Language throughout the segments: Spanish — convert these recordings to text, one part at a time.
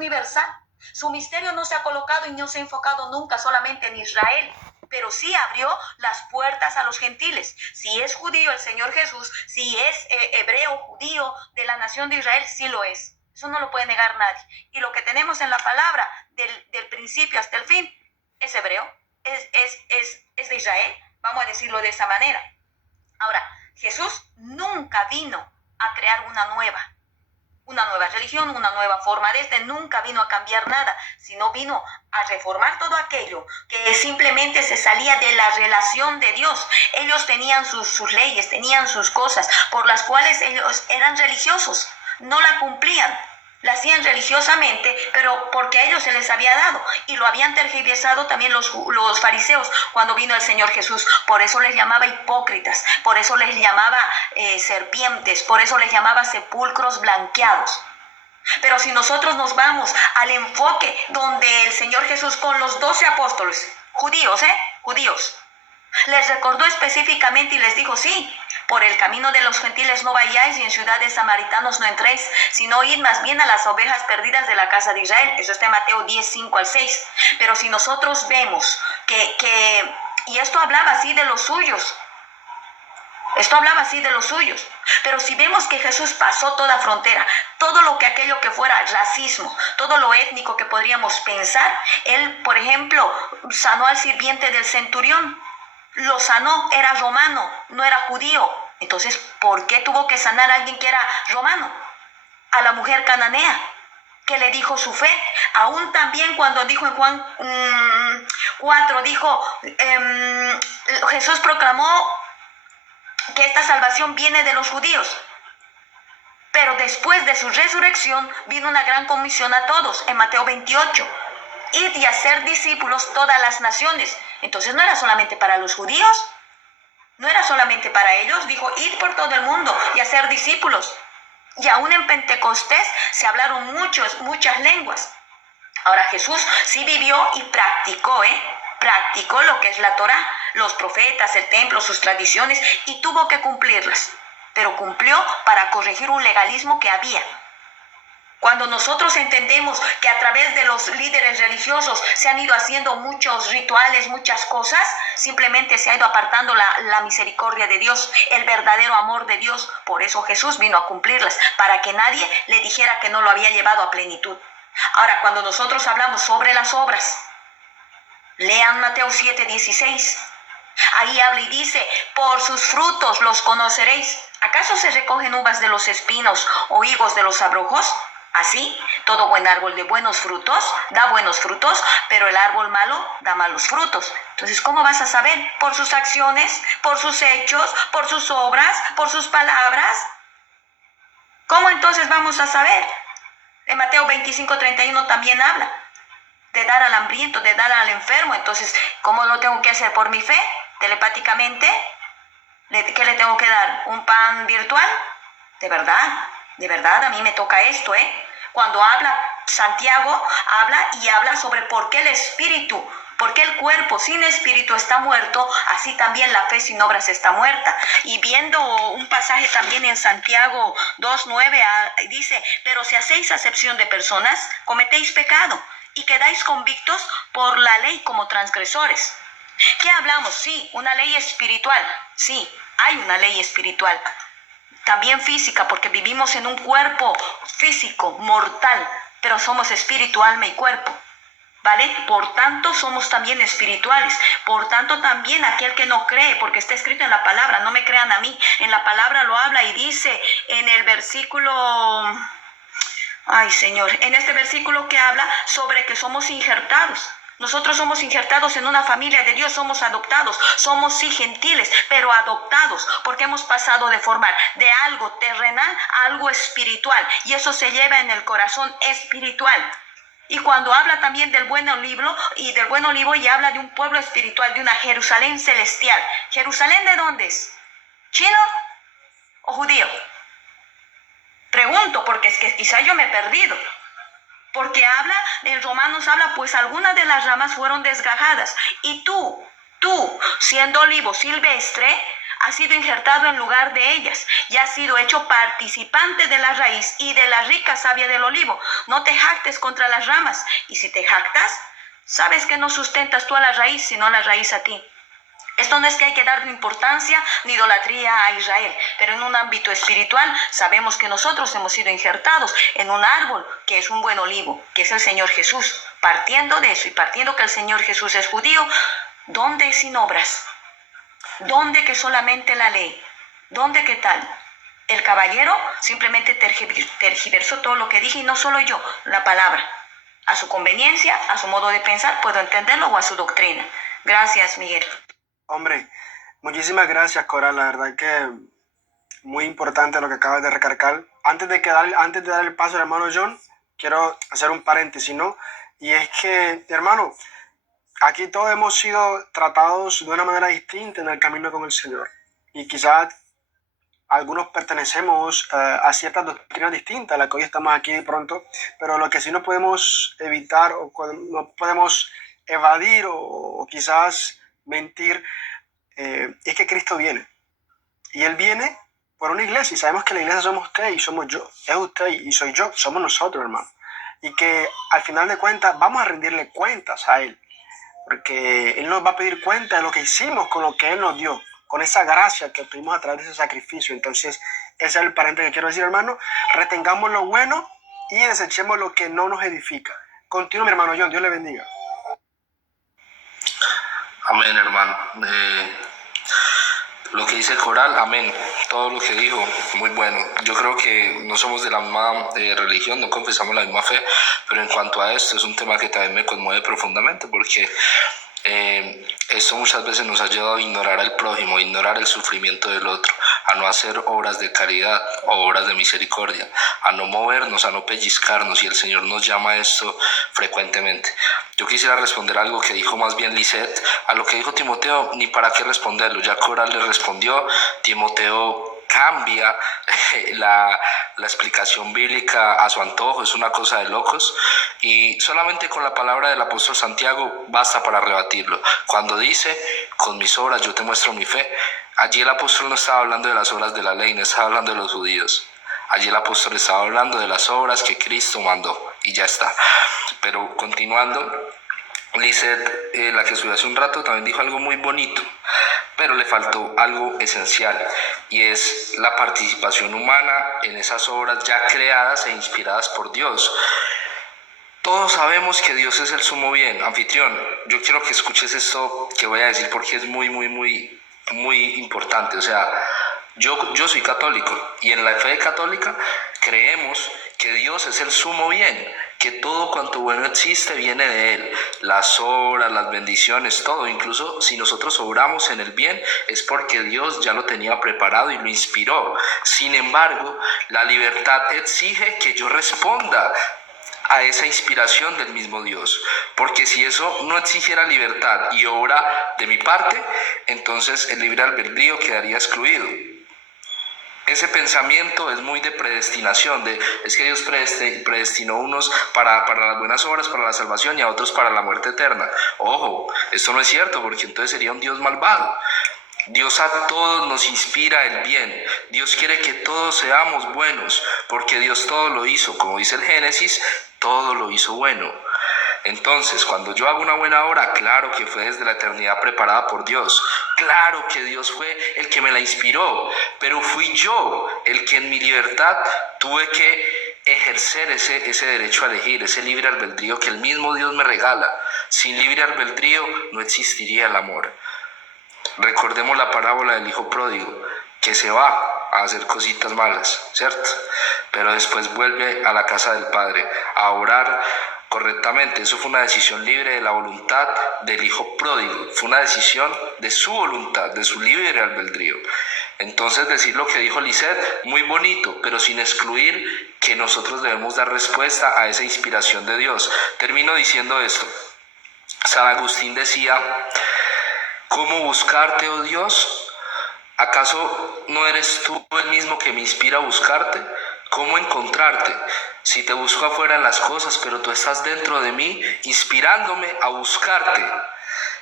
universal. Su misterio no se ha colocado y no se ha enfocado nunca solamente en Israel, pero sí abrió las puertas a los gentiles. Si es judío el Señor Jesús, si es hebreo, judío de la nación de Israel, sí lo es. Eso no lo puede negar nadie. Y lo que tenemos en la palabra del principio hasta el fin es hebreo, es de Israel, vamos a decirlo de esa manera. Ahora, Jesús nunca vino a crear una nueva religión, una nueva forma nunca vino a cambiar nada, sino vino a reformar todo aquello que simplemente se salía de la relación de Dios. Ellos tenían sus leyes, tenían sus cosas por las cuales ellos eran religiosos, no la cumplían. La hacían religiosamente, pero porque a ellos se les había dado, y lo habían tergiversado también los fariseos cuando vino el Señor Jesús. Por eso les llamaba hipócritas, por eso les llamaba serpientes, por eso les llamaba sepulcros blanqueados. Pero si nosotros nos vamos al enfoque donde el Señor Jesús con los 12 apóstoles, judíos, les recordó específicamente y les dijo, sí, por el camino de los gentiles no vayáis y en ciudades samaritanos no entréis, sino id más bien a las ovejas perdidas de la casa de Israel. Eso está en Mateo 10, 5 al 6. Pero si nosotros vemos y esto hablaba así de los suyos, pero si vemos que Jesús pasó toda frontera, todo lo que aquello que fuera racismo, todo lo étnico que podríamos pensar, él, por ejemplo, sanó al sirviente del centurión. Lo sanó, era romano, no era judío. Entonces, ¿por qué tuvo que sanar a alguien que era romano? A la mujer cananea, que le dijo su fe. Aún también cuando dijo en Juan 4, Jesús proclamó que esta salvación viene de los judíos. Pero después de su resurrección vino una gran comisión a todos, en Mateo 28. Id y hacer discípulos todas las naciones. Entonces no era solamente para los judíos, no era solamente para ellos. Dijo, id por todo el mundo y hacer discípulos. Y aún en Pentecostés se hablaron muchas lenguas. Ahora Jesús sí vivió y practicó lo que es la Torá, los profetas, el templo, sus tradiciones, y tuvo que cumplirlas. Pero cumplió para corregir un legalismo que había. Cuando nosotros entendemos que a través de los líderes religiosos se han ido haciendo muchos rituales, muchas cosas, simplemente se ha ido apartando la misericordia de Dios, el verdadero amor de Dios. Por eso Jesús vino a cumplirlas, para que nadie le dijera que no lo había llevado a plenitud. Ahora, cuando nosotros hablamos sobre las obras, lean Mateo 7, 16. Ahí habla y dice, por sus frutos los conoceréis. ¿Acaso se recogen uvas de los espinos o higos de los abrojos? Así, todo buen árbol de buenos frutos da buenos frutos, pero el árbol malo da malos frutos. Entonces, ¿cómo vas a saber? Por sus acciones, por sus hechos, por sus obras, por sus palabras. ¿Cómo entonces vamos a saber? En Mateo 25, 31 también habla de dar al hambriento, de dar al enfermo. Entonces, ¿cómo lo tengo que hacer? ¿Por mi fe? ¿Telepáticamente? ¿Qué le tengo que dar? ¿Un pan virtual? De verdad, a mí me toca esto, Cuando habla Santiago, habla sobre por qué el espíritu, por qué el cuerpo sin espíritu está muerto, así también la fe sin obras está muerta. Y viendo un pasaje también en Santiago 2:9, dice, pero si hacéis acepción de personas, cometéis pecado y quedáis convictos por la ley como transgresores. ¿Qué hablamos? Sí, una ley espiritual. Sí, hay una ley espiritual. También física, porque vivimos en un cuerpo físico, mortal, pero somos espíritu, alma y cuerpo, ¿vale? Por tanto, somos también espirituales. Por tanto, también aquel que no cree, porque está escrito en la palabra, no me crean a mí, en la palabra lo habla y dice en el versículo, en este versículo que habla sobre que somos injertados. Nosotros somos injertados en una familia de Dios, somos adoptados, somos sí gentiles, pero adoptados, porque hemos pasado de formar de algo terrenal a algo espiritual, y eso se lleva en el corazón espiritual. Y cuando habla también del buen olivo y habla de un pueblo espiritual, de una Jerusalén celestial. ¿Jerusalén de dónde es? ¿Chino o judío? Pregunto, porque es que quizá yo me he perdido. Porque en Romanos habla, pues algunas de las ramas fueron desgajadas. Y tú, siendo olivo silvestre, ha sido injertado en lugar de ellas y ha sido hecho participante de la raíz y de la rica savia del olivo. No te jactes contra las ramas, y si te jactas, sabes que no sustentas tú a la raíz, sino la raíz a ti. Esto no es que hay que darle importancia ni idolatría a Israel, pero en un ámbito espiritual sabemos que nosotros hemos sido injertados en un árbol que es un buen olivo, que es el Señor Jesús. Partiendo de eso y partiendo que el Señor Jesús es judío, ¿dónde sin obras? ¿Dónde que solamente la ley? ¿Dónde qué tal? El caballero simplemente tergiversó todo lo que dije, y no solo yo, la palabra. A su conveniencia, a su modo de pensar, puedo entenderlo, o a su doctrina. Gracias, Miguel. Hombre, muchísimas gracias, Coral. La verdad que muy importante lo que acabas de recargar. Antes de dar el paso al hermano John, quiero hacer un paréntesis, ¿no? Y es que, hermano, aquí todos hemos sido tratados de una manera distinta en el camino con el Señor. Y quizás algunos pertenecemos a ciertas doctrinas distintas a las que hoy estamos aquí de pronto, pero lo que sí no podemos evitar o no podemos evadir o quizás mentir es que Cristo viene. Y Él viene por una iglesia, y sabemos que la iglesia somos usted y somos yo. Es usted y soy yo, somos nosotros, hermano. Y que al final de cuentas vamos a rendirle cuentas a Él, porque Él nos va a pedir cuenta de lo que hicimos con lo que Él nos dio, con esa gracia que obtuvimos a través de ese sacrificio. Entonces, ese es el paréntesis que quiero decir, hermano. Retengamos lo bueno y desechemos lo que no nos edifica. Continúe, mi hermano John, Dios le bendiga. Amén, hermano. Lo que dice Coral, amén. Todo lo que dijo, muy bueno. Yo creo que no somos de la misma religión, no confesamos la misma fe, pero en cuanto a esto es un tema que también me conmueve profundamente, porque esto muchas veces nos ha llevado a ignorar al prójimo, a ignorar el sufrimiento del otro, a no hacer obras de caridad o obras de misericordia, a no movernos, a no pellizcarnos, y el Señor nos llama a esto frecuentemente. Yo quisiera responder algo que dijo más bien Lisette. A lo que dijo Timoteo, ni para qué responderlo, ya Coral le respondió. Timoteo cambia la explicación bíblica a su antojo, es una cosa de locos, y solamente con la palabra del apóstol Santiago basta para rebatirlo. Cuando dice, con mis obras yo te muestro mi fe, allí el apóstol no estaba hablando de las obras de la ley, no estaba hablando de los judíos. Allí el apóstol estaba hablando de las obras que Cristo mandó, y ya está. Pero continuando, Lisette, la que subió hace un rato, también dijo algo muy bonito, pero le faltó algo esencial, y es la participación humana en esas obras ya creadas e inspiradas por Dios. Todos sabemos que Dios es el sumo bien. Anfitrión, yo quiero que escuches esto que voy a decir, porque es muy importante. O sea, yo soy católico, y en la fe católica creemos que Dios es el sumo bien, que todo cuanto bueno existe viene de Él, las obras, las bendiciones, todo. Incluso si nosotros obramos en el bien, es porque Dios ya lo tenía preparado y lo inspiró. Sin embargo, la libertad exige que yo responda a esa inspiración del mismo Dios, porque si eso no exigiera libertad y obra de mi parte, entonces el libre albedrío quedaría excluido. Ese pensamiento es muy de predestinación, es que Dios predestinó unos para las buenas obras, para la salvación, y a otros para la muerte eterna. Ojo, esto no es cierto, porque entonces sería un Dios malvado. Dios a todos nos inspira el bien. Dios quiere que todos seamos buenos, porque Dios todo lo hizo, como dice el Génesis, todo lo hizo bueno. Entonces, cuando yo hago una buena obra, claro que fue desde la eternidad preparada por Dios. Claro que Dios fue el que me la inspiró, pero fui yo el que en mi libertad tuve que ejercer ese derecho a elegir, ese libre albedrío que el mismo Dios me regala. Sin libre albedrío no existiría el amor. Recordemos la parábola del hijo pródigo, que se va a hacer cositas malas, ¿cierto? Pero después vuelve a la casa del Padre a orar correctamente. Eso fue una decisión libre de la voluntad del hijo pródigo, fue una decisión de su voluntad, de su libre albedrío. Entonces, decir lo que dijo Lisette, muy bonito, pero sin excluir que nosotros debemos dar respuesta a esa inspiración de Dios. Termino diciendo esto. San Agustín decía: ¿cómo buscarte, oh Dios? ¿Acaso no eres tú el mismo que me inspira a buscarte? ¿Cómo encontrarte? Si te busco afuera en las cosas, pero tú estás dentro de mí, inspirándome a buscarte.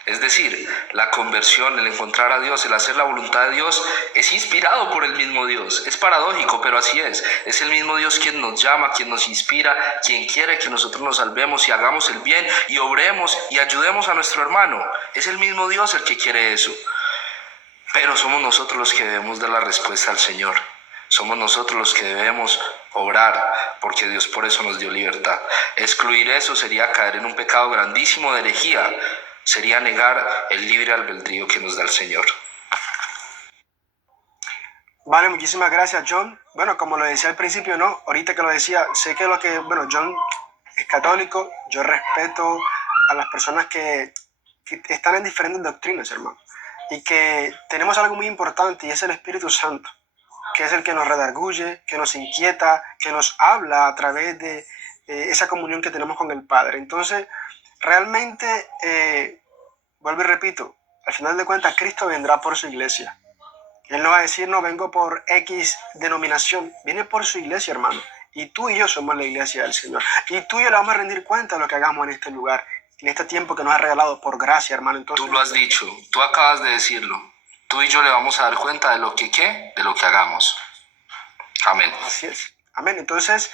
Es decir, la conversión, el encontrar a Dios, el hacer la voluntad de Dios, es inspirado por el mismo Dios. Es paradójico, pero así es. Es el mismo Dios quien nos llama, quien nos inspira, quien quiere que nosotros nos salvemos y hagamos el bien y obremos y ayudemos a nuestro hermano. Es el mismo Dios el que quiere eso. Pero somos nosotros los que debemos dar la respuesta al Señor. Somos nosotros los que debemos obrar, porque Dios por eso nos dio libertad. Excluir eso sería caer en un pecado grandísimo de herejía. Sería negar el libre albedrío que nos da el Señor. Vale, muchísimas gracias, John. Bueno, como lo decía al principio, ¿no? Ahorita que lo decía, sé que John es católico, yo respeto a las personas que están en diferentes doctrinas, hermano. Y que tenemos algo muy importante y es el Espíritu Santo, que es el que nos redarguye, que nos inquieta, que nos habla a través de esa comunión que tenemos con el Padre. Entonces, realmente, vuelvo y repito, al final de cuentas, Cristo vendrá por su iglesia. Él no va a decir, no, vengo por X denominación, viene por su iglesia, hermano. Y tú y yo somos la iglesia del Señor. Y tú y yo le vamos a rendir cuenta de lo que hagamos en este lugar, en este tiempo que nos ha regalado por gracia, hermano. Entonces, tú lo has dicho, tú acabas de decirlo. Tú y yo le vamos a dar cuenta de lo que hagamos. Amén. Así es. Amén. Entonces,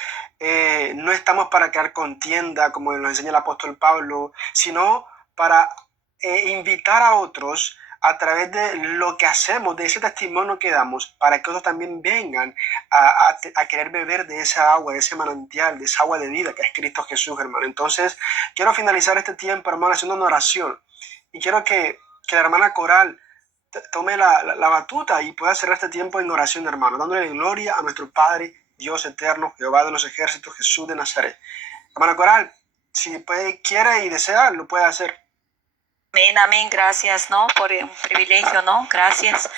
no estamos para crear contienda, como nos enseña el apóstol Pablo, sino para invitar a otros a través de lo que hacemos, de ese testimonio que damos, para que otros también vengan a querer beber de esa agua, de ese manantial, de esa agua de vida que es Cristo Jesús, hermano. Entonces, quiero finalizar este tiempo, hermano, haciendo una oración. Y quiero que la hermana Coral tome la batuta y pueda cerrar este tiempo en oración, hermano, dándole gloria a nuestro Padre, Dios eterno, Jehová de los ejércitos, Jesús de Nazaret. Hermana Coral, si quiere y desea, lo puede hacer. Amén, amén, gracias, ¿no? Por un privilegio, ¿no? Gracias.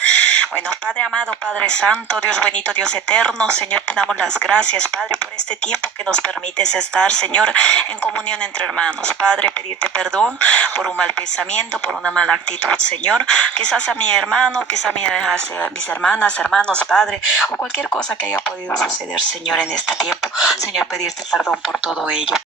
Bueno, Padre amado, Padre santo, Dios bonito, Dios eterno, Señor, te damos las gracias, Padre, por este tiempo que nos permites estar, Señor, en comunión entre hermanos. Padre, pedirte perdón por un mal pensamiento, por una mala actitud, Señor. Quizás a mi hermano, quizás a mis hermanas, hermanos, Padre, o cualquier cosa que haya podido suceder, Señor, en este tiempo. Señor, pedirte perdón por todo ello.